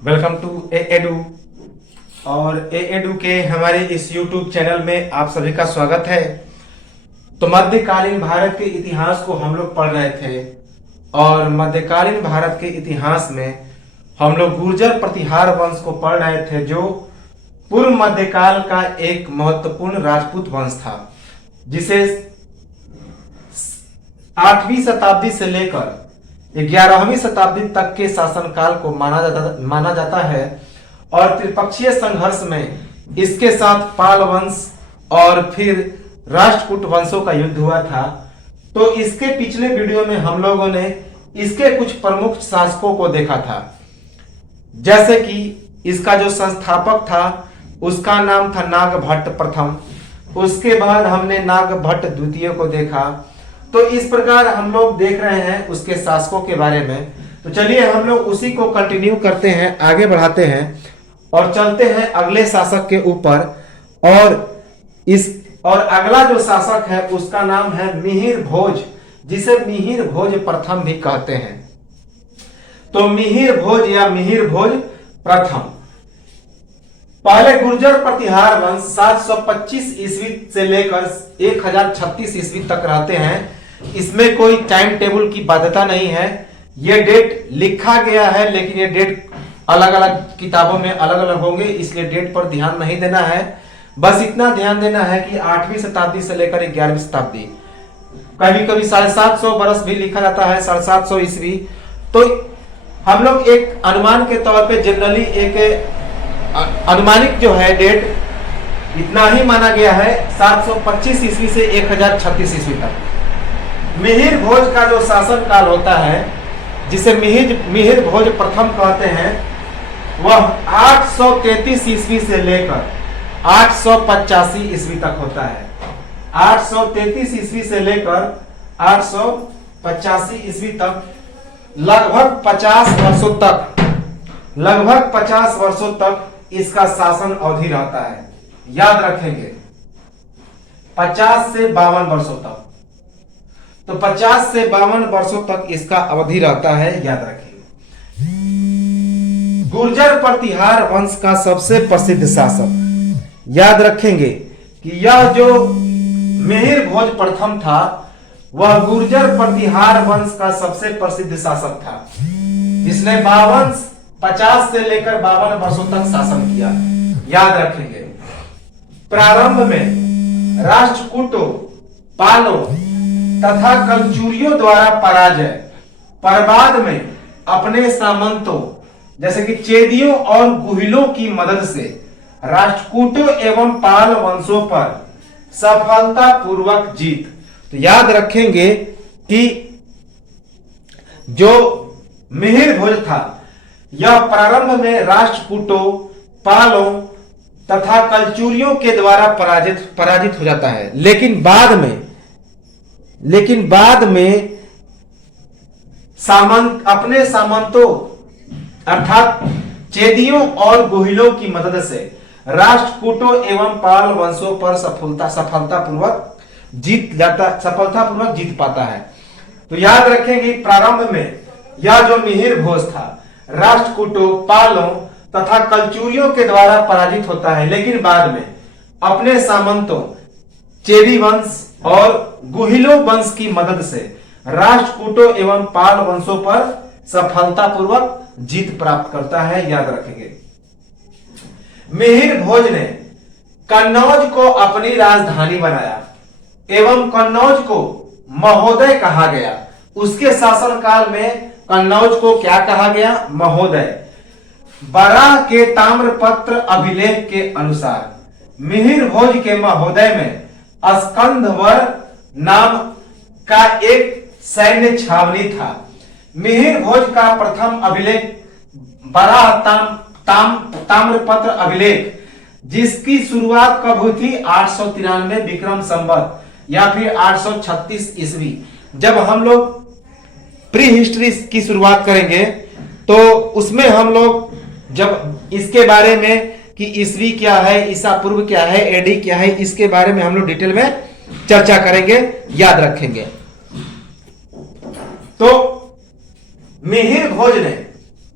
Welcome to Edu. और Edu के हमारे इस यूट्यूब चैनल में आप सभी का स्वागत है। तो मध्यकालीन भारत के इतिहास को हम लोग पढ़ रहे थे और मध्यकालीन भारत के इतिहास में हम लोग गुर्जर प्रतिहार वंश को पढ़ रहे थे, जो पूर्व मध्यकाल का एक महत्वपूर्ण राजपूत वंश था, जिसे 8वीं शताब्दी से लेकर 11वीं शताब्दी तक के शासनकाल को माना जाता है। और त्रिपक्षीय संघर्ष में इसके साथ पाल वंश और फिर राष्ट्रकूट वंशों का युद्ध हुआ था। तो इसके पिछले वीडियो में हम लोगों ने इसके कुछ प्रमुख शासकों को देखा था, जैसे कि इसका जो संस्थापक था उसका नाम था नागभट्ट प्रथम। उसके बाद हमने नागभट्ट द्वितीय को देखा। तो इस प्रकार हम लोग देख रहे हैं उसके शासकों के बारे में। तो चलिए हम लोग उसी को कंटिन्यू करते हैं, आगे बढ़ाते हैं और चलते हैं अगले शासक के ऊपर। और अगला जो शासक है उसका नाम है मिहिर भोज, जिसे मिहिर भोज प्रथम भी कहते हैं। तो मिहिर भोज या मिहिर भोज प्रथम पहले गुर्जर प्रतिहार वंश 725 ईस्वी से लेकर 1036 ईस्वी तक रहते हैं। इसमें कोई टाइम टेबल की बाध्यता नहीं है। ये डेट लिखा गया है, लेकिन ये डेट अलग अलग किताबों में अलग अलग होंगे, इसलिए डेट पर ध्यान नहीं देना है। बस इतना ध्यान देना है कि 8वीं शताब्दी से लेकर 11वीं शताब्दी, कभी कभी 750 बरस भी लिखा जाता है, 750 ईस्वी। तो हम लोग एक अनुमान के तौर पे जनरली एक अनुमानिक जो है डेट इतना ही माना गया है, 725 ईस्वी से 1036 ईस्वी तक। मिहिर भोज का जो शासन काल होता है, जिसे मिहिर भोज प्रथम कहते हैं, वह 833 ईस्वी से लेकर 885 ईस्वी तक होता है। 833 ईस्वी से लेकर 885 ईस्वी तक लगभग 50 वर्षों तक इसका शासन अवधि रहता है। याद रखेंगे 50 से 52 वर्षों तक। तो 50 से 52 वर्षों तक इसका अवधि रहता है, याद रखेंगे। गुर्जर प्रतिहार वंश का सबसे प्रसिद्ध शासक, याद रखेंगे कि यह जो मिहिर भोज प्रथम था वह गुर्जर प्रतिहार वंश का सबसे प्रसिद्ध शासक था, जिसने 50 से लेकर 52 वर्षों तक शासन किया। याद रखेंगे प्रारंभ में राष्ट्रकूटों, पालों तथा कलचुरियों द्वारा पराजय, पर बाद में अपने सामंतों जैसे कि चेदियों और गुहिलों की मदद से राष्ट्रकूटों एवं पाल वंशों पर सफलतापूर्वक जीत। तो याद रखेंगे कि जो मिहिर भोज था यह प्रारंभ में राष्ट्रकूटों, पालों तथा कलचुरियों के द्वारा पराजित हो जाता है, लेकिन बाद में अपने सामंतों अर्थात चेदियों और गुहिलों की मदद से राष्ट्रकूटों एवं पाल वंशों पर सफलतापूर्वक जीत पाता है। तो याद रखेंगे प्रारंभ में यह जो मिहिर भोज था राष्ट्रकूटों, पालों तथा कलचुरियों के द्वारा पराजित होता है, लेकिन बाद में अपने सामंतों चेदी वंश और गुहिलों वंश की मदद से राष्ट्रकूटों एवं पाल वंशों पर सफलतापूर्वक जीत प्राप्त करता है। याद रखेंगे मिहिर भोज ने कन्नौज को अपनी राजधानी बनाया एवं कन्नौज को महोदय कहा गया। उसके शासनकाल में कन्नौज को क्या कहा गया? महोदय। बराह के ताम्रपत्र अभिलेख के अनुसार मिहिर भोज के महोदय में स्कंदवर नाम का एक सैन्य छावनी था। मिहिर भोज का प्रथम अभिलेख बराह ताम्रपत्र अभिलेख, जिसकी शुरुआत कब हुई थी? 893 विक्रम संवत या फिर 836 ईस्वी। जब हम लोग प्री हिस्ट्री की शुरुआत करेंगे तो उसमें हम लोग जब इसके बारे में कि ईस्वी क्या है, ईसा पूर्व क्या है, एडी क्या है, इसके बारे में हम लोग डिटेल में चर्चा करेंगे, याद रखेंगे। तो मिहिर भोज ने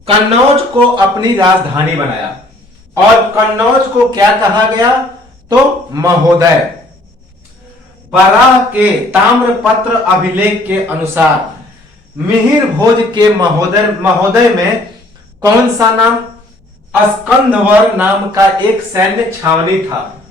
कन्नौज को अपनी राजधानी बनाया। और कन्नौज को क्या कहा गया? तो महोदय। बराह के ताम्रपत्र अभिलेख के अनुसार मिहिर भोज के महोदय में कौन सा नाम? स्कंदवर नाम का एक सैन्य छावनी था।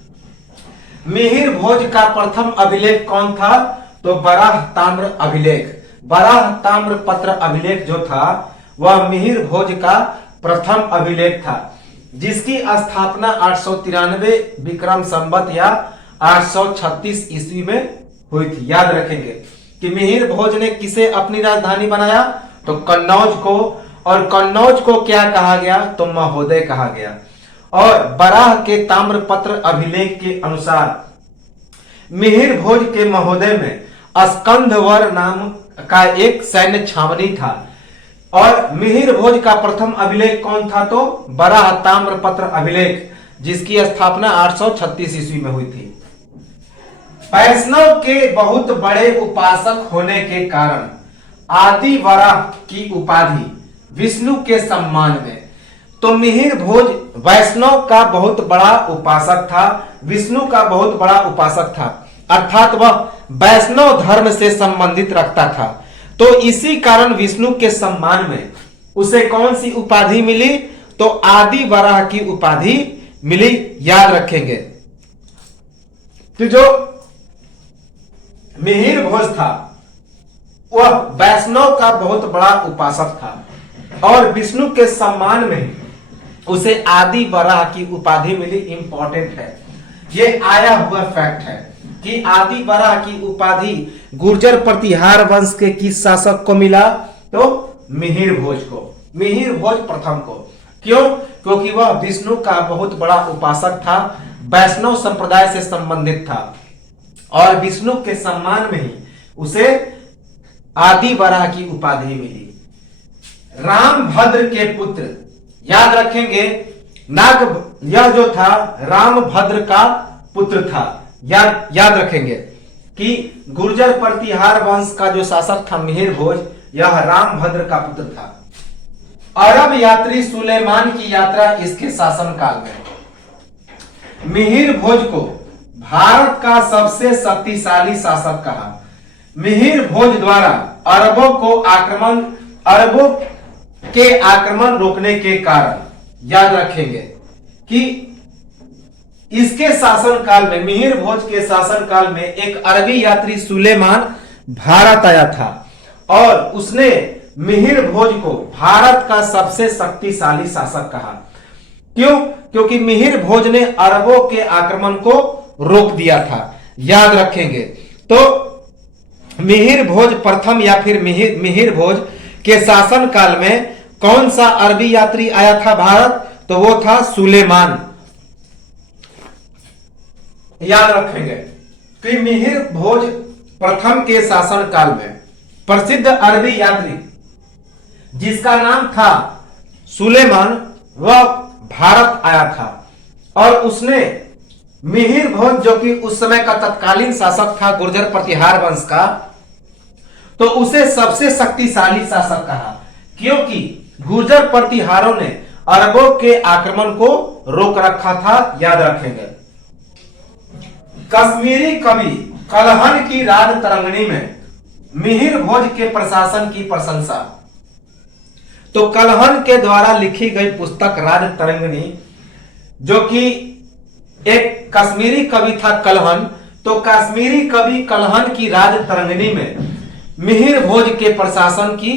मिहिर भोज का प्रथम अभिलेख कौन था? तो बराह ताम्र अभिलेख। बराह ताम्र पत्र अभिलेख जो था वह मिहिर भोज का प्रथम अभिलेख था, जिसकी स्थापना 893 विक्रम संवत या 836 ईस्वी में हुई थी। याद रखेंगे कि मिहिर भोज ने किसे अपनी राजधानी बनाया? तो कन्नौज को। और कन्नौज को क्या कहा गया? तो महोदय कहा गया। और बराह के ताम्रपत्र अभिलेख के अनुसार मिहिर भोज के महोदय में स्कंदवर नाम का एक सैन्य छावनी था। और मिहिर भोज का प्रथम अभिलेख कौन था? तो बराह ताम्रपत्र अभिलेख, जिसकी स्थापना 836 ईस्वी में हुई थी। वैष्णव के बहुत बड़े उपासक होने के कारण आदि वराह की उपाधि विष्णु के सम्मान में। तो मिहिर भोज वैष्णव का बहुत बड़ा उपासक था, विष्णु का बहुत बड़ा उपासक था, अर्थात वह वैष्णव धर्म से संबंधित रखता था। तो इसी कारण विष्णु के सम्मान में उसे कौन सी उपाधि मिली? तो आदि वराह की उपाधि मिली। याद रखेंगे। तो जो मिहिर भोज था वह वैष्णव का बहुत बड़ा उपासक था और विष्णु के सम्मान में उसे आदि वराह की उपाधि मिली। इंपॉर्टेंट है, ये आया हुआ फैक्ट है कि आदि वराह की उपाधि गुर्जर प्रतिहार वंश के किस शासक को मिला? तो मिहिर भोज को, मिहिर भोज प्रथम को। क्यों? क्योंकि वह विष्णु का बहुत बड़ा उपासक था, वैष्णव संप्रदाय से संबंधित था और विष्णु के सम्मान में ही उसे आदि वराह की उपाधि मिली। रामभद्र के पुत्र, याद रखेंगे, यह जो था रामभद्र का पुत्र था। याद रखेंगे कि गुर्जर प्रतिहार वंश का जो शासक था मिहिर भोज, यह रामभद्र का पुत्र था। अरब यात्री सुलेमान की यात्रा इसके शासनकाल में। मिहिर भोज को भारत का सबसे शक्तिशाली शासक कहा। मिहिर भोज द्वारा अरबों के आक्रमण रोकने के कारण, याद रखेंगे कि इसके शासनकाल में, मिहिर भोज के शासनकाल में एक अरबी यात्री सुलेमान भारत आया था और उसने मिहिर भोज को भारत का सबसे शक्तिशाली शासक कहा। क्यों? क्योंकि मिहिर भोज ने अरबों के आक्रमण को रोक दिया था। याद रखेंगे। तो मिहिर भोज प्रथम या फिर मिहिर भोज के शासन काल में कौन सा अरबी यात्री आया था भारत? तो वो था सुलेमान। याद रखेंगे कि मिहिर भोज प्रथम के शासन काल में प्रसिद्ध अरबी यात्री जिसका नाम था सुलेमान, वह भारत आया था और उसने मिहिर भोज, जो कि उस समय का तत्कालीन शासक था गुर्जर प्रतिहार वंश का, तो उसे सबसे शक्तिशाली शासक कहा क्योंकि गुर्जर प्रतिहारों ने अरबों के आक्रमण को रोक रखा था। याद रखेंगे। कश्मीरी कवि कलहन की राज तरंगिणी में मिहिर भोज के प्रशासन की प्रशंसा। तो कलहन के द्वारा लिखी गई पुस्तक राज तरंगिणी, जो कि एक कश्मीरी कवि था कलहन, तो कश्मीरी कवि कलहन की राज तरंगिणी में मिहिर भोज के प्रशासन की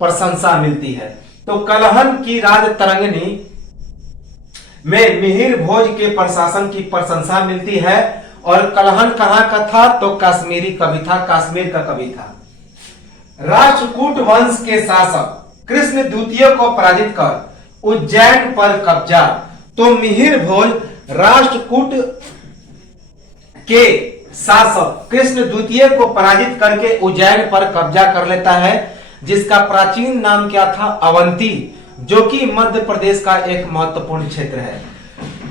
प्रशंसा मिलती है। तो कलहन की राज तरंगिणी में मिहिर भोज के प्रशासन की प्रशंसा मिलती है। और कलहन कहां का था? तो कश्मीरी कवि था, कश्मीर का कवि था। राष्ट्रकूट वंश के शासक कृष्ण द्वितीय को पराजित कर उज्जैन पर कब्जा। तो मिहिर भोज राष्ट्रकूट के शासक कृष्ण द्वितीय को पराजित करके उज्जैन पर कब्जा कर लेता है, जिसका प्राचीन नाम क्या था? अवंती, जो कि मध्य प्रदेश का एक महत्वपूर्ण क्षेत्र है।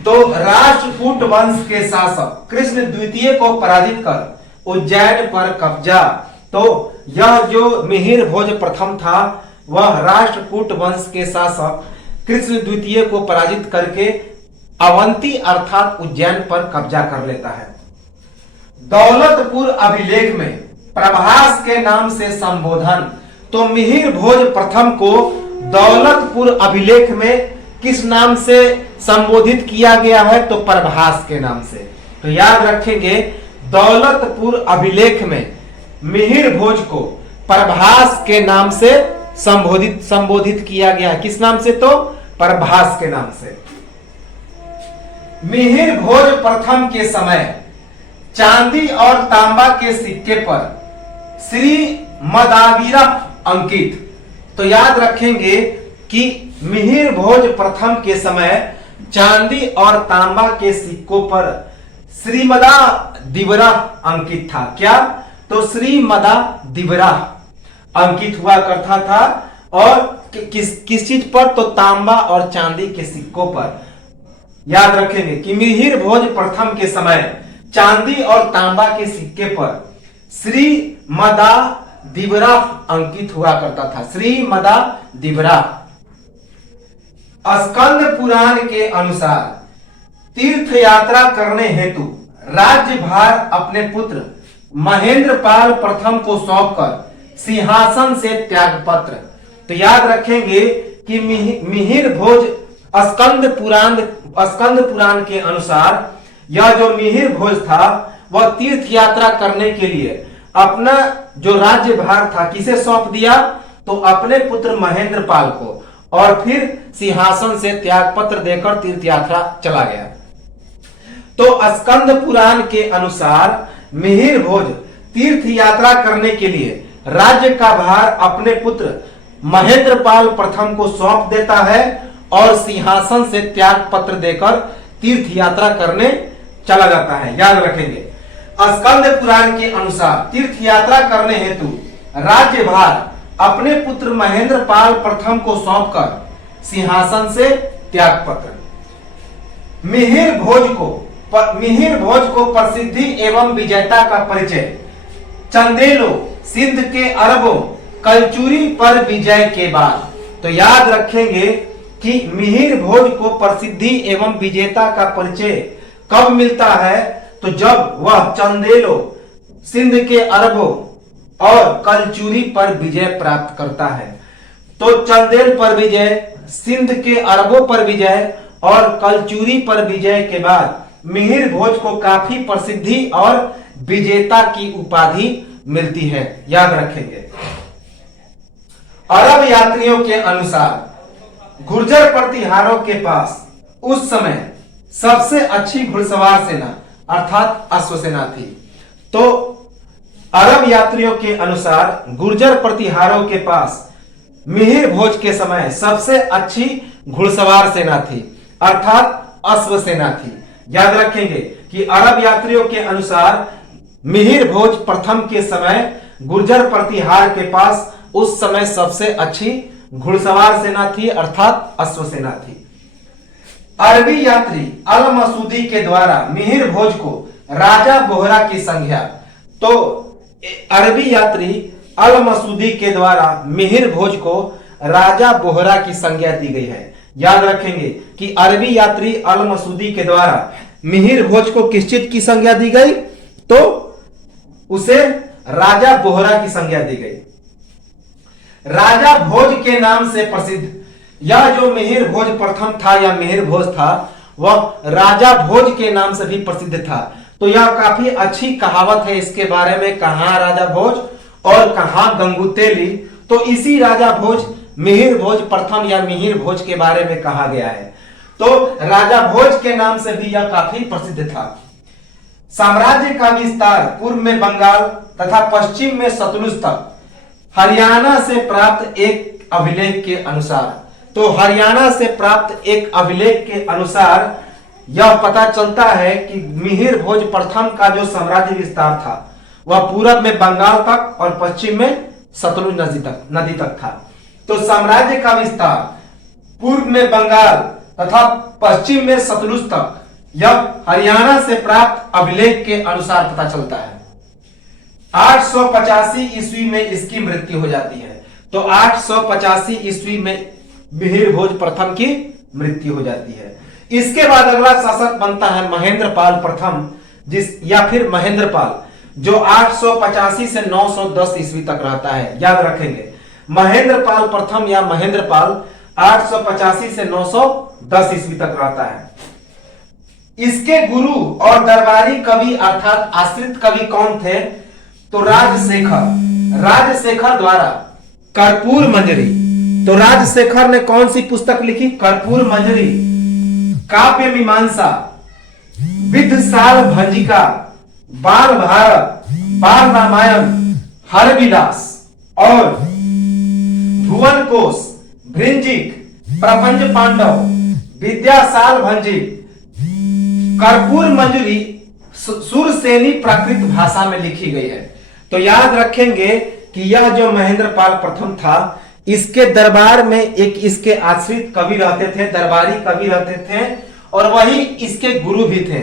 तो राष्ट्रकूट वंश के शासक कृष्ण द्वितीय को पराजित कर उज्जैन पर कब्जा। तो यह जो मिहिर भोज प्रथम था, वह राष्ट्रकूट वंश के शासक कृष्ण द्वितीय को पराजित करके अवंती अर्थात उज्जैन पर कब्जा कर लेता है। दौलतपुर अभिलेख में प्रभास के नाम से संबोधन, तो मिहिर भोज प्रथम को दौलतपुर अभिलेख में किस नाम से संबोधित किया गया है? तो प्रभास के नाम से। तो याद रखेंगे, दौलतपुर अभिलेख में मिहिर भोज को प्रभास के नाम से संबोधित किया गया है। किस नाम से? तो प्रभास के नाम से। मिहिर भोज प्रथम के समय चांदी और तांबा के सिक्के पर श्री मदावीरा अंकित। तो याद रखेंगे कि मिहिर भोज प्रथम के समय चांदी और तांबा के सिक्कों पर श्रीमदा दिवरा अंकित था। क्या? तो श्रीमदा दिवरा अंकित हुआ करता था। और किस चीज पर? तो तांबा और चांदी के सिक्कों पर। याद रखेंगे कि मिहिर भोज प्रथम के समय चांदी और तांबा के सिक्के पर श्रीमदा दिवरा अंकित हुआ करता था। श्रीमदा दिवरा। स्कंद पुराण के अनुसार तीर्थ यात्रा करने हेतु राज्यभार अपने पुत्र महेंद्रपाल प्रथम को सौंपकर सिंहासन से त्यागपत्र। तो याद रखेंगे कि मिहिर भोज स्कंद पुराण के अनुसार यह जो मिहिर भोज था वह तीर्थ यात्रा करने के लिए अपना जो राज्यभार था किसे सौंप दिया? तो अपने पुत्र महेंद्रपाल को, और फिर सिंहासन से त्यागपत्र देकर तीर्थ यात्रा चला गया। तो स्कंद पुराण के अनुसार मिहिर भोज तीर्थ यात्रा करने के लिए राज्य का भार अपने पुत्र महेंद्रपाल प्रथम को सौंप देता है और सिंहासन से त्यागपत्र देकर तीर्थ यात्रा करने चला जाता है। याद रखेंगे, स्कंद पुराण के अनुसार तीर्थ यात्रा करने हेतु राज्यभार अपने पुत्र महेंद्रपाल प्रथम को सौंपकर सिंहासन से त्यागपत्र। मिहिर भोज को प्रसिद्धि एवं विजयता का परिचय चंदेलो सिंध के अरबों कलचुरी पर विजय के बाद। तो याद रखेंगे कि मिहिर भोज को प्रसिद्धि एवं विजेता का परिचय कब मिलता है? तो जब वह चंदेलो सिंध के अरबों और कलचुरी पर विजय प्राप्त करता है। तो चंदेल पर विजय, सिंध के अरबों पर विजय और कलचुरी पर विजय के बाद मिहिर भोज को काफी प्रसिद्धि और विजेता की उपाधि मिलती है। याद रखेंगे। अरब यात्रियों के अनुसार गुर्जर प्रतिहारों के पास उस समय सबसे अच्छी घुड़सवार सेना अर्थात अश्वसेना थी। तो अरब यात्रियों के अनुसार गुर्जर प्रतिहारों के पास मिहिर भोज के समय सबसे अच्छी घुड़सवार सेना थी अर्थात अश्वसेना थी। याद रखेंगे कि अरब यात्रियों के अनुसार मिहिर भोज प्रथम के समय गुर्जर प्रतिहार के पास उस समय सबसे अच्छी घुड़सवार सेना थी अर्थात अश्वसेना थी। अरबी यात्री अल मसूदी के द्वारा मिहिर भोज को राजा बोहरा की संज्ञा। तो अरबी यात्री अल मसूदी के द्वारा मिहिर भोज को राजा बोहरा की संज्ञा दी गई है। याद रखेंगे कि अरबी यात्री अल मसूदी के द्वारा मिहिर भोज को किस चीज की संज्ञा दी गई? तो उसे राजा बोहरा की संज्ञा दी गई। राजा भोज के नाम से प्रसिद्ध यह जो मिहिर भोज प्रथम था या मिहिर भोज था वह राजा भोज के नाम से भी प्रसिद्ध था। तो यह काफी अच्छी कहावत है इसके बारे में, कहां राजा भोज और कहां गंगुतेली। तो इसी राजा भोज मिहिर भोज प्रथम या मिहिर भोज के बारे में कहा गया है। तो राजा भोज के नाम से भी यह काफी प्रसिद्ध था। साम्राज्य का विस्तार पूर्व में बंगाल तथा पश्चिम में सतलुज तक हरियाणा से प्राप्त एक अभिलेख के अनुसार। तो हरियाणा से प्राप्त एक अभिलेख के अनुसार यह पता चलता है कि मिहिर भोज प्रथम का जो साम्राज्य विस्तार था वह पूरब में बंगाल तक और पश्चिम में सतलुज नदी तक था। तो साम्राज्य का विस्तार पूर्व में बंगाल तथा पश्चिम में सतलुज तक यह हरियाणा से प्राप्त अभिलेख के अनुसार पता चलता है। 885 ईस्वी में इसकी मृत्यु हो जाती है। तो 885 ईस्वी में मिहिर भोज प्रथम की मृत्यु हो जाती है। इसके बाद अगला शासक बनता है महेंद्र पाल प्रथम, या फिर महेंद्र पाल, जो 885 से 910 ईस्वी तक रहता है। याद रखेंगे, महेंद्र पाल प्रथम या महेंद्र पाल 885 से 910 ईस्वी तक रहता है। इसके गुरु और दरबारी कवि अर्थात आश्रित कवि कौन थे? तो राजशेखर द्वारा कर्पूर मंजरी। तो राजशेखर ने कौन सी पुस्तक लिखी? कर्पूर मंजरी, काव्य मीमांसा, विद्धशाल भंजिका, बाल भारत, बाल रामायण, हरविलास और भुवन कोश, भृंजिक, प्रपंच पांडव, विद्यासाल भंजिक, कर्पूर मंजरी सुरसेनी प्राकृत भाषा में लिखी गई है। तो याद रखेंगे कि यह जो महेंद्र पाल प्रथम था, इसके दरबार में एक इसके आश्रित कवि रहते थे, दरबारी कवि रहते थे, और वही इसके गुरु भी थे।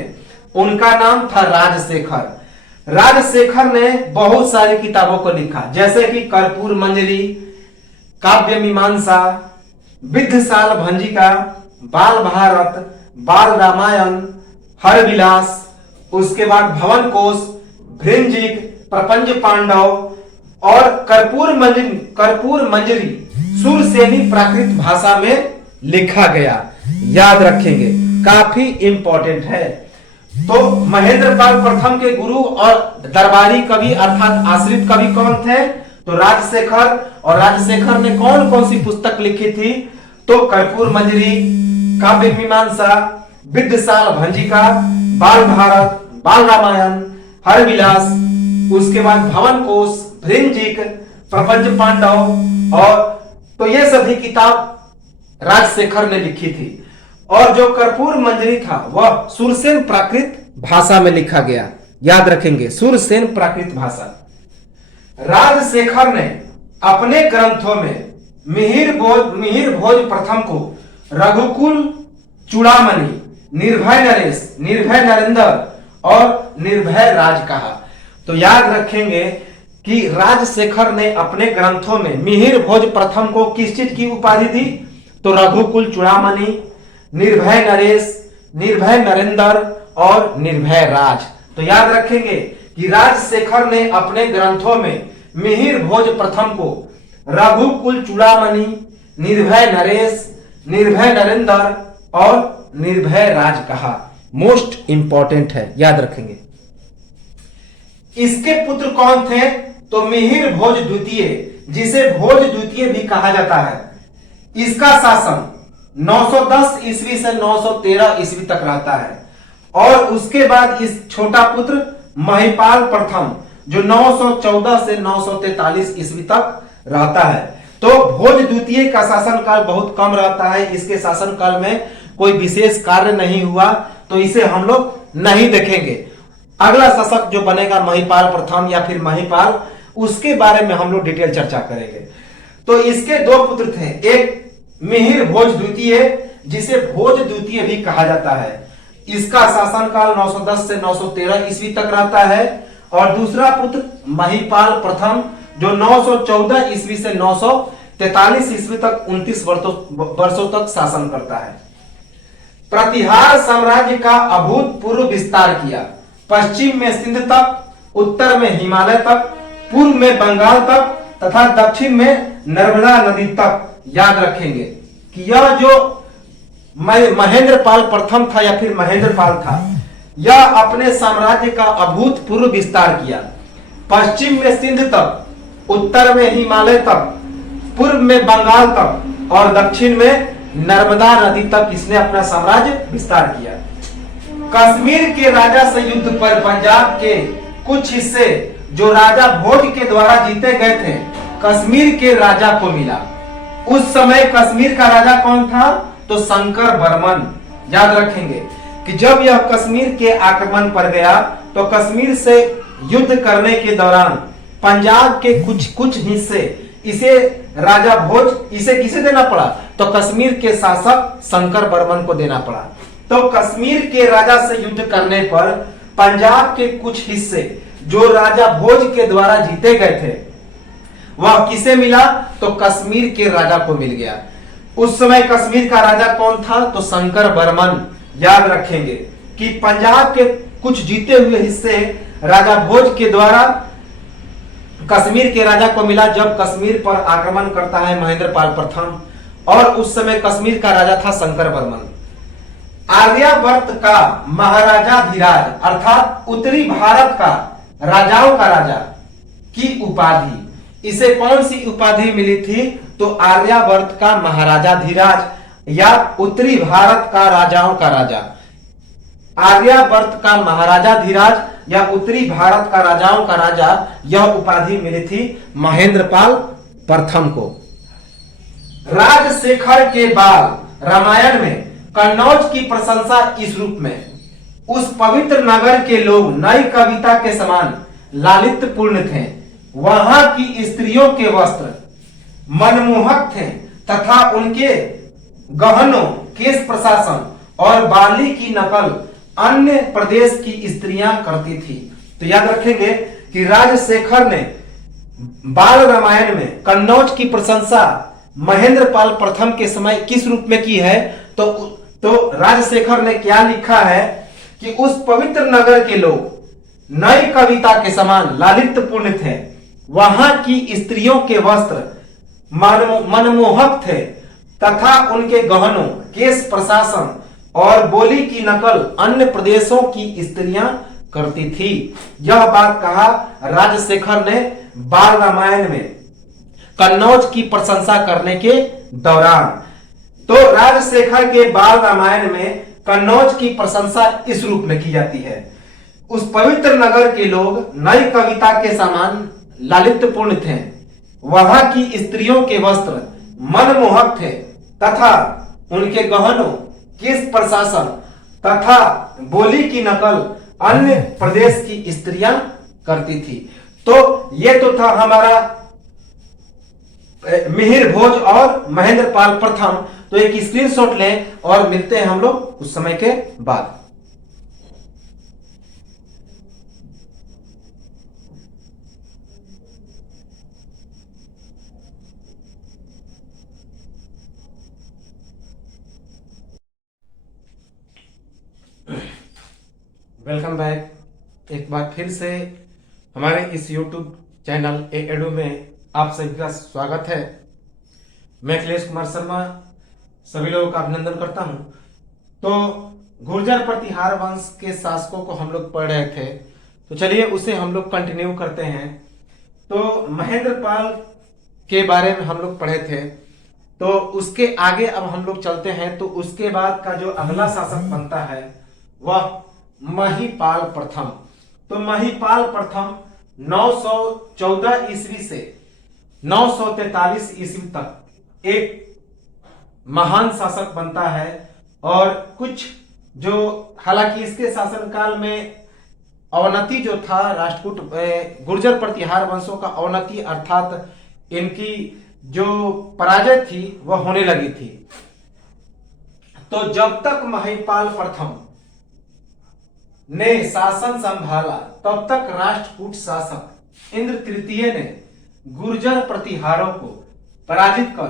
उनका नाम था राजशेखर। राजशेखर ने बहुत सारी किताबों को लिखा, जैसे कि कर्पूर मंजरी, काव्य मीमांसा, विद्धशाल भंजिका, बाल भारत, बाल रामायण, हरविलास, उसके बाद भवन कोश, भृंजिक, प्रपंच पांडव और कर्पूर मंजरी सुरसेनी प्राकृत भाषा में लिखा गया। याद रखेंगे, काफी इंपॉर्टेंट है। तो महेंद्र पाल प्रथम के गुरु और दरबारी कवि अर्थात आश्रित कवि कौन थे? तो राजशेखर। और राजशेखर ने कौन कौन सी पुस्तक लिखी थी? तो कर्पूर मंजरी, काव्य मीमांसा, विद्धशाल भंजिका, बाल भारत, बाल रामायण, हरविलास, उसके बाद भवन कोश, भृंजिक, प्रपंच पांडव, और तो ये सभी किताब राजशेखर ने लिखी थी। और जो कर्पूर मंजरी था वह सुरसेन प्राकृत भाषा में लिखा गया। याद रखेंगे, सुरसेन प्राकृत भाषा। राजशेखर ने अपने ग्रंथों में मिहिर भोज प्रथम को रघुकुल चूड़ामणि, निर्भय नरेश, निर्भय नरेंद्र और निर्भय राज कहा। तो याद रखेंगे कि राजशेखर ने अपने ग्रंथों में मिहिर भोज प्रथम को किस चीज की उपाधि दी? तो रघुकुल चूड़ामणि, निर्भय नरेश, निर्भय नरेंद्र और निर्भय राज। तो याद रखेंगे कि राजशेखर ने अपने ग्रंथों में मिहिर भोज प्रथम को रघुकुल चूड़ामणि, निर्भय नरेश, निर्भय नरेंद्र और निर्भय राज कहा। मोस्ट इंपॉर्टेंट है, याद रखेंगे। इसके पुत्र कौन थे? तो मिहिर भोज द्वितीय, जिसे भोज द्वितीय भी कहा जाता है। इसका शासन 910 ईस्वी से 913 ईस्वी तक रहता है। और उसके बाद इस छोटा पुत्र महिपाल प्रथम, जो 914 से 943 ईस्वी तक रहता है। तो भोज द्वितीय का शासनकाल बहुत कम रहता है। इसके शासनकाल में कोई विशेष कार्य नहीं हुआ, तो इसे हम लोग नहीं देखेंगे। अगला शासक जो बनेगा महिपाल प्रथम या फिर महिपाल, उसके बारे में हम लोग डिटेल चर्चा करेंगे। तो इसके दो पुत्र थे, एक मिहिर भोज द्वितीय, जिसे भोज द्वितीय भी कहा जाता है। इसका शासनकाल 910 से 913 ईस्वी तक रहता है। और दूसरा पुत्र महिपाल प्रथम, जो 914 ईस्वी से 943 ईस्वी तक 29 वर्षों तक शासन करता है। प्रतिहार साम्राज्य का अभूतपूर्व विस्तार किया। पश्चिम में सिंध तक, उत्तर में हिमालय तक, पूर्व में बंगाल तक तथा दक्षिण में नर्मदा नदी तक। याद रखेंगे कि यह जो महेंद्र पाल प्रथम था या फिर महेंद्र पाल था, यह अपने साम्राज्य का अभूतपूर्व विस्तार किया। पश्चिम में सिंध तक, उत्तर में हिमालय तक, पूर्व में बंगाल तक और दक्षिण में नर्मदा नदी तक इसने अपना साम्राज्य विस्तार किया। कश्मीर के राजा से युद्ध पर पंजाब के कुछ हिस्से जो राजा भोज के द्वारा जीते गए थे, कश्मीर के राजा को मिला। उस समय कश्मीर का राजा कौन था? तो शंकर बर्मन। याद रखेंगे कि जब यह कश्मीर के आक्रमण पर गया तो कश्मीर से युद्ध करने के दौरान पंजाब के कुछ हिस्से इसे राजा भोज, इसे किसे देना पड़ा? तो कश्मीर के शासक शंकर बर्मन को देना पड़ा। तो कश्मीर के राजा से युद्ध करने पर पंजाब के कुछ हिस्से जो राजा भोज के द्वारा जीते गए थे, वह किसे मिला? तो कश्मीर के राजा को मिल गया। उस समय कश्मीर का राजा कौन था? तो शंकर बर्मन। याद रखेंगे कि पंजाब के कुछ जीते हुए हिस्से राजा भोज के द्वारा कश्मीर के राजा को मिला जब कश्मीर पर आक्रमण करता है महेंद्रपाल प्रथम, और उस समय कश्मीर का राजा था शंकर बर्मन। आर्यावर्त का महाराजाधिराज अर्थात उत्तरी भारत का राजाओं का राजा की उपाधि, इसे कौन सी उपाधि मिली थी? तो आर्यावर्त का महाराजाधिराज या उत्तरी भारत का राजाओं का राजा। आर्यावर्त का महाराजाधिराज या उत्तरी भारत का राजाओं का राजा, यह उपाधि मिली थी महेंद्रपाल प्रथम को। राजशेखर के बाल रामायण में कन्नौज की प्रशंसा इस रूप में: उस पवित्र नगर के लोग नई कविता के समान लालित्यपूर्ण थे, वहां की स्त्रियों के वस्त्र मनमोहक थे तथा उनके गहनों, केश प्रशासन और बाली की नकल अन्य प्रदेश की स्त्रियां करती थी। तो याद रखेंगे कि राजशेखर ने बाल रामायण में कन्नौज की प्रशंसा महेंद्रपाल प्रथम के समय किस रूप में की है? तो राजशेखर ने क्या लिखा है कि उस पवित्र नगर के लोग नई कविता के समान लालित्यपूर्ण थे, वहां की स्त्रियों के वस्त्र मनमोहक थे तथा उनके गहनों, केश प्रशासन और बोली की नकल अन्य प्रदेशों की स्त्रियां करती थी। यह बात कहा राजशेखर ने बाल रामायण में कन्नौज की प्रशंसा करने के दौरान। तो राजशेखर के बाल रामायण में कन्नौज की प्रशंसा इस रूप में की जाती है: उस पवित्र नगर के लोग नई कविता के समान लालित्यपूर्ण थे, वहां की स्त्रियों के वस्त्र मनमोहक थे तथा उनके गहनों, केश प्रशासन तथा बोली की नकल अन्य प्रदेश की स्त्रियां करती थी। तो ये तो था हमारा मिहिर भोज और महेंद्रपाल प्रथम। तो एक स्क्रीनशॉट लें और मिलते हैं हम लोग उस समय के बाद। Welcome back. एक बार फिर से हमारे इस YouTube चैनल एडू में आप सभी का स्वागत है। मैं अखिलेश कुमार शर्मा सभी लोगों का अभिनंदन करता हूं। तो गुर्जर प्रतिहार वंश के शासकों को हम लोग पढ़ रहे थे, तो चलिए उसे हम लोग कंटिन्यू करते हैं। तो महेंद्रपाल के बारे में हम लोग पढ़े थे, तो उसके आगे अब हम लोग चलते हैं। तो उसके बाद का जो अगला शासक बनता है वह महिपाल प्रथम। तो महिपाल प्रथम 914 ईस्वी से 943 ईस्वी तक एक महान शासक बनता है। और कुछ जो हालांकि इसके शासनकाल में अवनति जो था, राष्ट्रकूट गुर्जर प्रतिहार वंशों का अवनति अर्थात इनकी जो पराजय थी वह होने लगी थी। तो जब तक महिपाल प्रथम ने शासन संभाला तब तक राष्ट्रकूट शासक इंद्र तृतीय ने गुर्जर प्रतिहारों को पराजित कर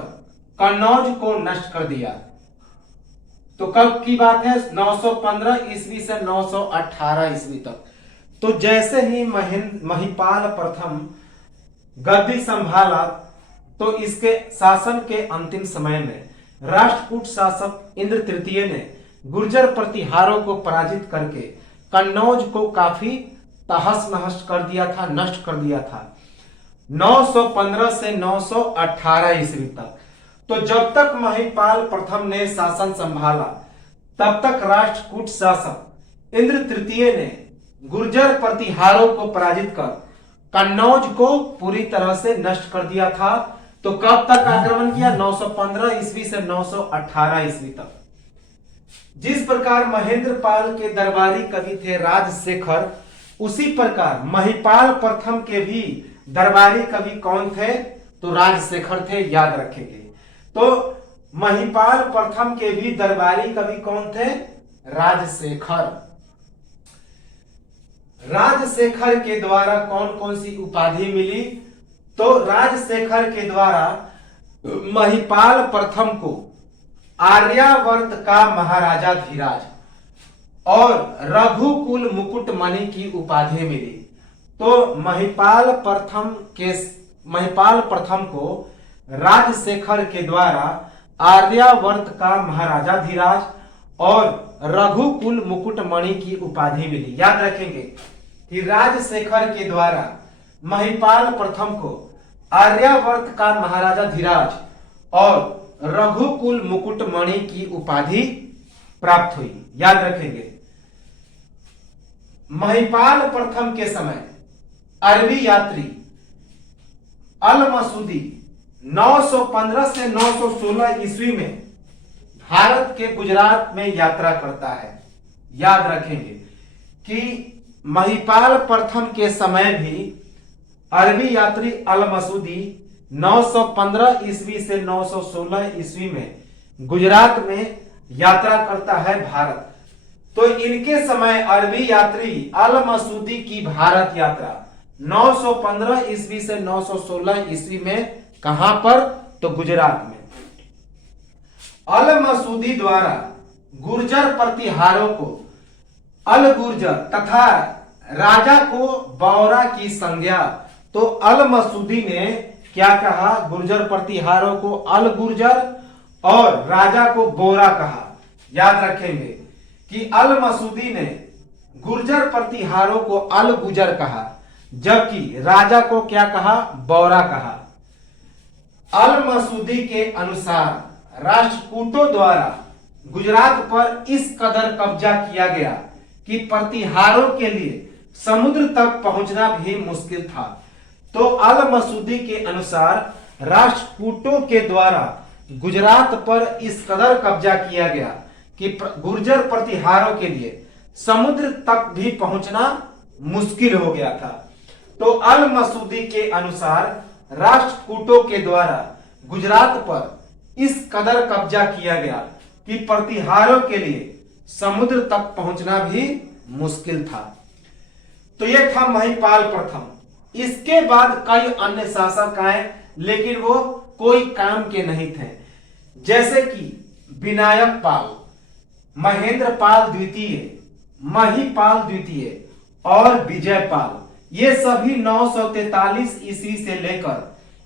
कन्नौज को नष्ट कर दिया। तो कब की बात है? 915 ईस्वी से 918 ईस्वी तक। तो जैसे ही महिपाल प्रथम गद्दी संभाला तो इसके शासन के अंतिम समय में राष्ट्रकूट शासक इंद्र तृतीय ने गुर्जर प्रतिहारों को पराजित करके कन्नौज को काफी तहस नहस कर दिया था, नष्ट कर दिया था 915 से 918 ईस्वी तक। तो जब तक महिपाल प्रथम ने शासन संभाला तब तक राष्ट्रकूट शासक इंद्र तृतीय ने गुर्जर प्रतिहारों को पराजित कर कन्नौज को पूरी तरह से नष्ट कर दिया था। तो कब तक आक्रमण किया? 915 ईस्वी से 918 ईस्वी तक। जिस प्रकार महेंद्रपाल के दरबारी कवि थे राजशेखर, उसी प्रकार महिपाल प्रथम के भी दरबारी कवि कौन थे? तो राजशेखर थे। याद रखेंगे। तो महिपाल प्रथम के भी दरबारी कवि कौन थे? राजशेखर। राजशेखर के द्वारा कौन कौन सी उपाधि मिली? तो राजशेखर के द्वारा महिपाल प्रथम को आर्यावर्त का महाराजा धीराज और रघुकुल मुकुटमणि की उपाधि मिली। तो महिपाल प्रथम को राजशेखर के द्वारा आर्यावर्त का महाराजा धीराज और रघुकुल मुकुटमणि की उपाधि मिली। याद रखेंगे कि राजशेखर के द्वारा महिपाल प्रथम को आर्यावर्त का महाराजा धीराज और रघुकुल मुकुटमणि की उपाधि प्राप्त हुई। याद रखेंगे महिपाल प्रथम के समय अरबी यात्री अल मसूदी 915 से 916 ईस्वी में भारत के गुजरात में यात्रा करता है। याद रखेंगे कि महिपाल प्रथम के समय भी अरबी यात्री अल मसूदी 915 ईस्वी से 916 ईस्वी में गुजरात में यात्रा करता है भारत। तो इनके समय अरबी यात्री अल मसूदी की भारत यात्रा 915 ईस्वी से 916 ईस्वी में कहां पर? तो गुजरात में। अल मसूदी द्वारा गुर्जर प्रतिहारों को अल गुर्जर तथा राजा को बौरा की संज्ञा। तो अल मसूदी ने क्या कहा? गुर्जर प्रतिहारों को अल गुर्जर और राजा को बोरा कहा। याद रखेंगे कि अल मसूदी ने गुर्जर प्रतिहारों को अल गुजर कहा, जबकि राजा को क्या कहा? बौरा कहा। अल मसूदी के अनुसार राष्ट्रकूटों द्वारा गुजरात पर इस कदर कब्जा किया गया कि प्रतिहारों के लिए समुद्र तक पहुंचना भी मुश्किल था। तो अल मसूदी के अनुसार राष्ट्रकूटों के द्वारा गुजरात पर इस कदर कब्जा किया गया कि गुर्जर प्रतिहारों के लिए समुद्र तक भी पहुंचना मुश्किल हो गया था। तो अल मसूदी के अनुसार राष्ट्रकूटों के द्वारा गुजरात पर इस कदर कब्जा किया गया कि प्रतिहारों के लिए समुद्र तक पहुंचना भी मुश्किल था। तो यह था महिपाल प्रथम। इसके बाद कई अन्य शासक आए, लेकिन वो कोई काम के नहीं थे, जैसे कि विनायक पाल, महेंद्र पाल द्वितीय, महिपाल द्वितीय और विजय पाल। ये सभी 943 ईस्वी से लेकर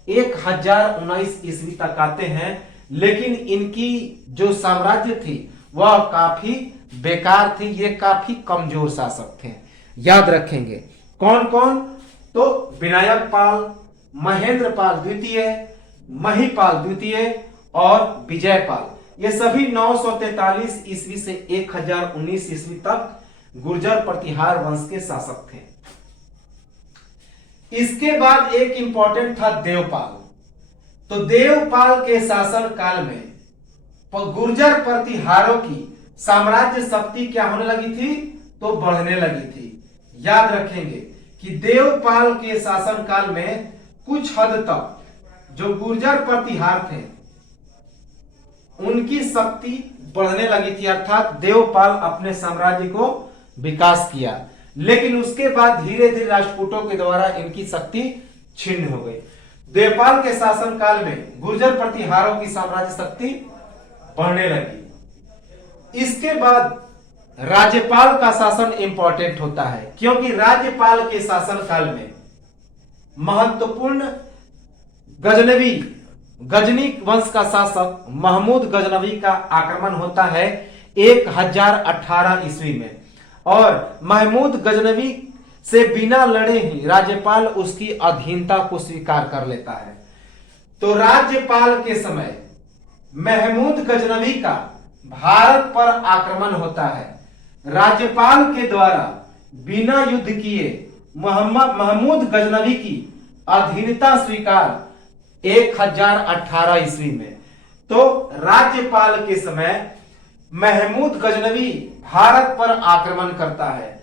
1019 ईस्वी तक आते हैं, लेकिन इनकी जो साम्राज्य थी वह काफी बेकार थी। ये काफी कमजोर शासक थे। याद रखेंगे कौन कौन? तो विनायक पाल, महेंद्र पाल द्वितीय, महिपाल द्वितीय और विजय पाल। ये सभी 943 ईस्वी से 1019 ईस्वी तक गुर्जर प्रतिहार वंश के शासक थे। इसके बाद एक इंपॉर्टेंट था देवपाल। तो देवपाल के शासन काल में गुर्जर प्रतिहारों की साम्राज्य शक्ति क्या होने लगी थी? तो बढ़ने लगी थी। याद रखेंगे कि देवपाल के शासन काल में कुछ हद तक जो गुर्जर प्रतिहार थे उनकी शक्ति बढ़ने लगी थी, अर्थात देवपाल अपने साम्राज्य को विकास किया। लेकिन उसके बाद धीरे धीरे राष्ट्रकूटों के द्वारा इनकी शक्ति छिन्न हो गई। देवपाल के शासन काल में गुर्जर प्रतिहारों की साम्राज्य शक्ति बढ़ने लगी। इसके बाद राज्यपाल का शासन इंपॉर्टेंट होता है, क्योंकि राज्यपाल के शासन काल में महत्वपूर्ण गजनी वंश का शासक महमूद गजनवी का आक्रमण होता है 1018 ईस्वी में, और महमूद गजनवी से बिना लड़े ही राज्यपाल उसकी अधीनता को स्वीकार कर लेता है। तो राज्यपाल के समय महमूद गजनवी का भारत पर आक्रमण होता है। राज्यपाल के द्वारा बिना युद्ध किए महमूद गजनवी की अधीनता स्वीकार 1018 ईस्वी में। तो राज्यपाल के समय महमूद गजनवी भारत पर आक्रमण करता है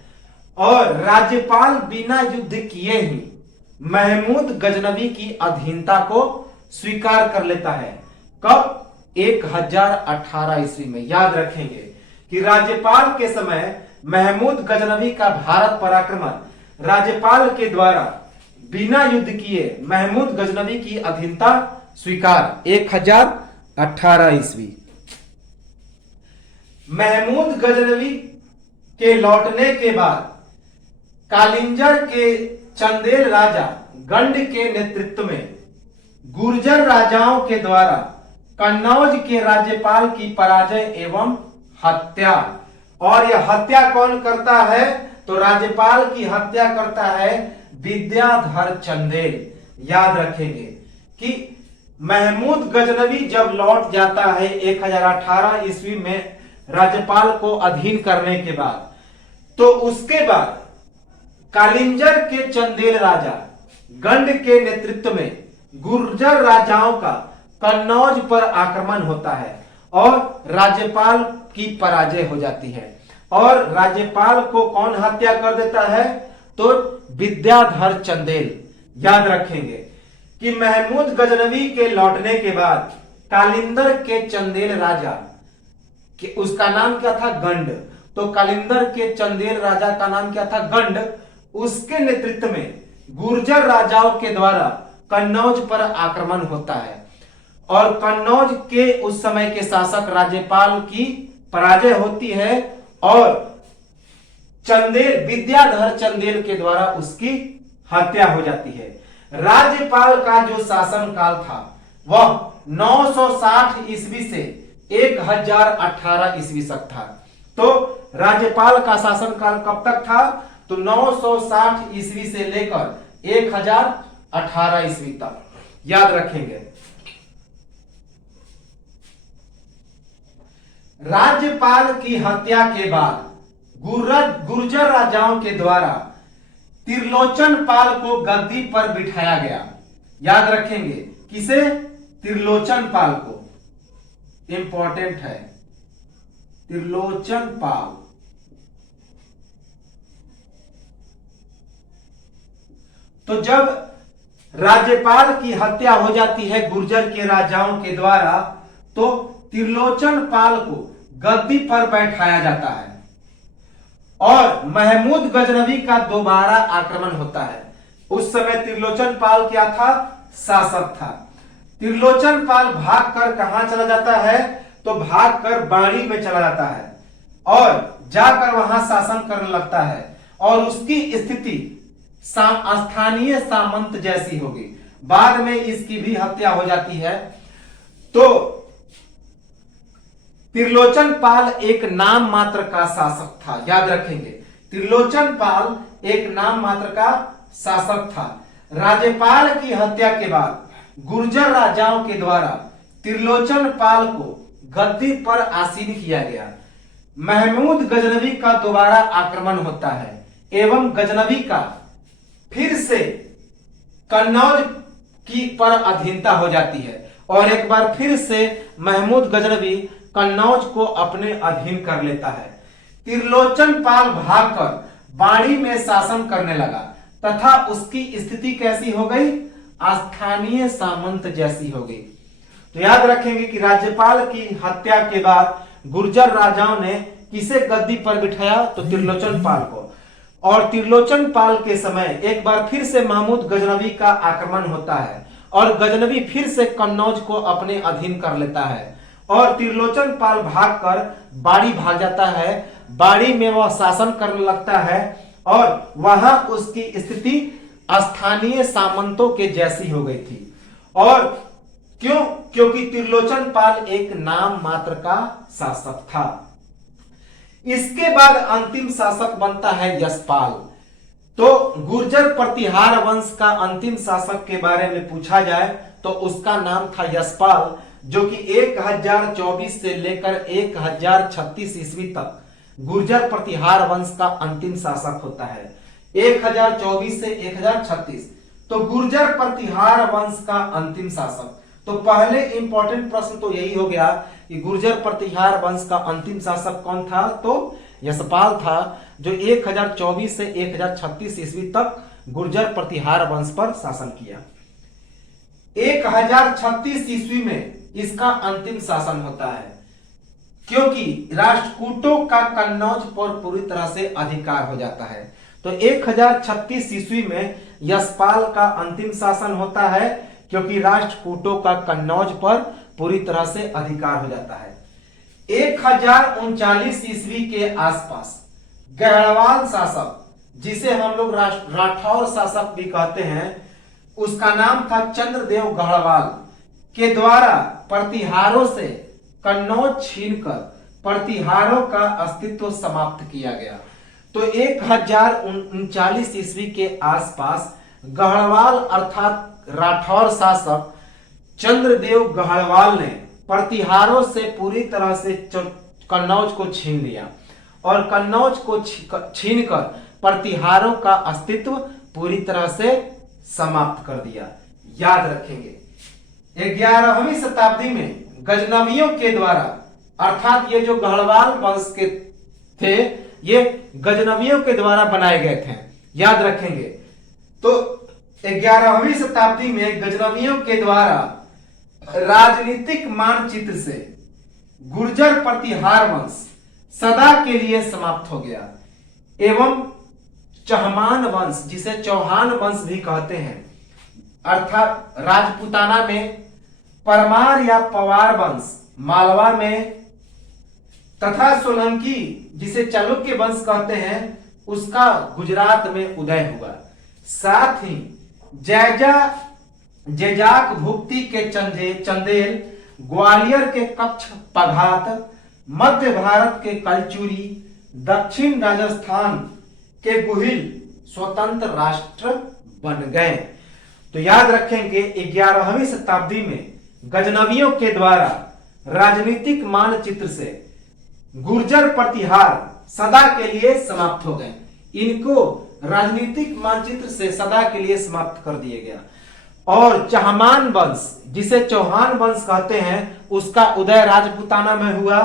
और राज्यपाल बिना युद्ध किए ही महमूद गजनवी की अधीनता को स्वीकार कर लेता है। कब? 1018 ईस्वी में। याद रखेंगे कि राज्यपाल के समय महमूद गजनवी का भारत पर आक्रमण राज्यपाल के द्वारा बिना युद्ध किए महमूद गजनवी की अधीनता स्वीकार 1018 ईस्वी। महमूद गजनवी के लौटने के बाद कालिंजर के चंदेल राजा गंड के नेतृत्व में गुर्जर राजाओं के द्वारा कन्नौज के राज्यपाल की पराजय एवं हत्या। और यह हत्या कौन करता है? तो राज्यपाल की हत्या करता है विद्याधर चंदेल। याद रखेंगे कि महमूद गजनवी जब लौट जाता है 1018 ईस्वी में राज्यपाल को अधीन करने के बाद, तो उसके बाद कालिंजर के चंदेल राजा गंड के नेतृत्व में गुर्जर राजाओं का कन्नौज पर आक्रमण होता है और राज्यपाल की पराजय हो जाती है। और राज्यपाल को कौन हत्या कर देता है? तो विद्याधर चंदेल। याद रखेंगे कि महमूद गजनवी के लौटने के बाद कालिंदर के चंदेल राजा कि उसका नाम क्या था? गंड। तो कालिंदर के चंदेल राजा का नाम क्या था? गंड। उसके नेतृत्व में गुर्जर राजाओं के द्वारा कन्नौज पर आक्रमण होता है और कन्नौज के उस समय के शासक राज्यपाल की पराजय होती है और चंदेल विद्याधर चंदेल के द्वारा उसकी हत्या हो जाती है। राज्यपाल का जो शासन काल था वह 960 ईस्वी से 1018 ईस्वी तक था। तो राज्यपाल का शासन काल कब तक था? तो 960 ईस्वी से लेकर 1018 ईस्वी तक। याद रखेंगे। राज्यपाल की हत्या के बाद गुर्जर राजाओं के द्वारा त्रिलोचन पाल को गद्दी पर बिठाया गया। याद रखेंगे किसे? त्रिलोचन पाल को। इंपॉर्टेंट है त्रिलोचन पाल। तो जब राज्यपाल की हत्या हो जाती है गुर्जर के राजाओं के द्वारा, तो त्रिलोचन पाल को गद्दी पर बैठाया जाता है और महमूद गजनवी का दोबारा आक्रमण होता है। उस समय त्रिलोचन पाल क्या था? शासक था। त्रिलोचन पाल भागकर कहां चला जाता है? तो भागकर बाड़ी में चला जाता है और जाकर वहां शासन करने लगता है और उसकी स्थिति स्थानीय सामंत जैसी होगी। बाद में इसकी भी हत्या हो जाती है। तो त्रिलोचन पाल एक नाम मात्र का शासक था। याद रखेंगे त्रिलोचन पाल एक नाम मात्र का शासक था। राज्यपाल की हत्या के बाद गुर्जर राजाओं के द्वारा त्रिलोचन पाल को गद्दी पर आसीन किया गया। महमूद गजनवी का दोबारा आक्रमण होता है एवं गजनवी का फिर से कन्नौज की पर अधीनता हो जाती है और एक बार फिर से महमूद गजनवी कन्नौज को अपने अधीन कर लेता है। त्रिलोचन पाल भागकर बाड़ी में शासन करने लगा तथा उसकी स्थिति कैसी हो गई? स्थानीय सामंत जैसी हो गई। तो याद रखेंगे कि राज्यपाल की हत्या के बाद गुर्जर राजाओं ने किसे गद्दी पर बिठाया? तो त्रिलोचन पाल को। और त्रिलोचन पाल के समय एक बार फिर से महमूद गजनवी का आक्रमण होता है और गजनवी फिर से कन्नौज को अपने अधीन कर लेता है और त्रिलोचन पाल भागकर बाड़ी भाग जाता है। बाड़ी में वह शासन करने लगता है और वहां उसकी स्थिति स्थानीय सामंतों के जैसी हो गई थी। और क्यों? क्योंकि त्रिलोचन पाल एक नाम मात्र का शासक था। इसके बाद अंतिम शासक बनता है यशपाल। तो गुर्जर प्रतिहार वंश का अंतिम शासक के बारे में पूछा जाए तो उसका नाम था यशपाल, जो कि 1024 से लेकर 1036 ईस्वी तक गुर्जर प्रतिहार वंश का अंतिम शासक होता है। 1024 से 1036 तो गुर्जर प्रतिहार वंश का अंतिम शासक। तो पहले इंपॉर्टेंट प्रश्न तो यही हो गया कि गुर्जर प्रतिहार वंश का अंतिम शासक कौन था? तो यशपाल था, जो 1024 से 1036 ईस्वी तक गुर्जर प्रतिहार वंश पर शासन किया। 1036 ईस्वी में इसका अंतिम शासन होता है क्योंकि राष्ट्रकूटों का कन्नौज पर पूरी तरह से अधिकार हो जाता है। तो 1036 ईस्वी में यशपाल का अंतिम शासन होता है, क्योंकि राष्ट्रकूटों का कन्नौज पर पूरी तरह से अधिकार हो जाता है। 1039 ईस्वी के आसपास गढ़वाल शासक, जिसे हम लोग राठौर शासक भी कहते हैं, उसका नाम था चंद्रदेव गढ़वाल, के द्वारा प्रतिहारों से कन्नौज छीनकर प्रतिहारों का अस्तित्व समाप्त किया गया। तो 1039 ईस्वी के आसपास गढ़वाल अर्थात राठौर शासक चंद्रदेव गढ़वाल ने प्रतिहारों से पूरी तरह से कन्नौज को छीन लिया और कन्नौज को छीनकर प्रतिहारों का अस्तित्व पूरी तरह से समाप्त कर दिया। याद रखेंगे 11वीं शताब्दी में गजनवियों के द्वारा, अर्थात ये जो गढ़वाल वंश के थे ये गजनवियों के द्वारा बनाए गए थे, याद रखेंगे। तो 11वीं शताब्दी में गजनवियों के द्वारा राजनीतिक मानचित्र से गुर्जर प्रतिहार वंश सदा के लिए समाप्त हो गया एवं चहमान वंश, जिसे चौहान वंश भी कहते हैं, अर्थात राजपूताना में परमार या पवार वंश मालवा में तथा सोलंकी, जिसे चालुक्य वंश कहते हैं, उसका गुजरात में उदय हुआ। साथ ही जैजाक भुक्ति के चंदेल, ग्वालियर के कच्छ पघात, मध्य भारत के कलचुरी, दक्षिण राजस्थान के गुहिल स्वतंत्र राष्ट्र बन गए। तो याद रखेंगे 11वीं शताब्दी में गजनवियों के द्वारा राजनीतिक मानचित्र से गुर्जर प्रतिहार सदा के लिए समाप्त हो गए। इनको राजनीतिक मानचित्र से सदा के लिए समाप्त कर दिया गया। और चहमान वंश, जिसे चौहान वंश कहते हैं, उसका उदय राजपूताना में हुआ।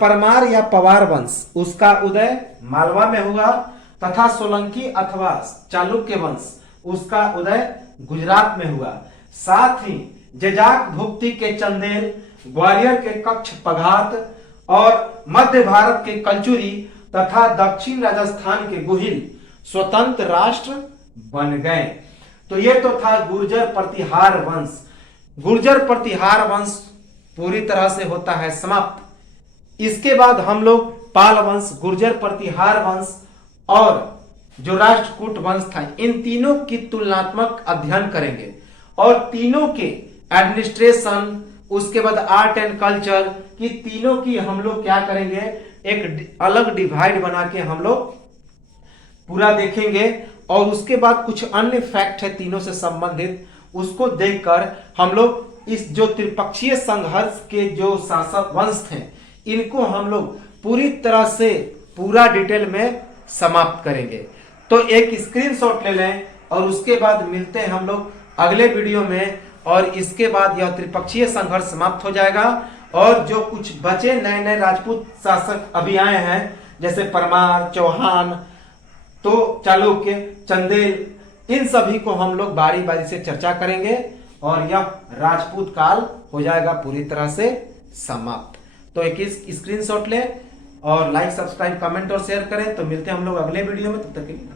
परमार या पवार वंश, उसका उदय मालवा में हुआ तथा सोलंकी अथवा चालुक्य वंश, उसका उदय गुजरात में हुआ। साथ ही जैजाक भुक्ति के चंदेल, ग्वालियर के कच्छ पघात और मध्य भारत के कलचुरी तथा दक्षिण राजस्थान के गुहिल स्वतंत्र राष्ट्र बन गए। तो ये तो था गुर्जर प्रतिहार वंश। गुर्जर प्रतिहार वंश पूरी तरह से होता है समाप्त। इसके बाद हम लोग पाल वंश, गुर्जर प्रतिहार वंश और जो राष्ट्रकूट वंश था, इन तीनों की तुलनात्मक अध्ययन करेंगे और तीनों के एडमिनिस्ट्रेशन, उसके बाद आर्ट एंड कल्चर की तीनों की हम लोग क्या करेंगे, एक अलग डिवाइड बना के हम लोग पूरा देखेंगे। और उसके बाद कुछ अन्य फैक्ट है तीनों से संबंधित, उसको देखकर हम लोग इस जो त्रिपक्षीय संघर्ष के जो शासक वंश थे, इनको हम लोग पूरी तरह से पूरा डिटेल में समाप्त करेंगे। तो एक स्क्रीनशॉट ले लें और उसके बाद मिलते हैं हम लोग अगले वीडियो में। और इसके बाद यह त्रिपक्षीय संघर्ष समाप्त हो जाएगा और जो कुछ बचे नए नए राजपूत शासक अभी आए हैं, जैसे परमार, चौहान, तो चालुक्य, चंदेल, इन सभी को हम लोग बारी बारी से चर्चा करेंगे और यह राजपूत काल हो जाएगा पूरी तरह से समाप्त। तो एक स्क्रीनशॉट लें और लाइक, सब्सक्राइब, कमेंट और शेयर करें। तो मिलते हैं हम लोग अगले वीडियो में, तब तक के लिए।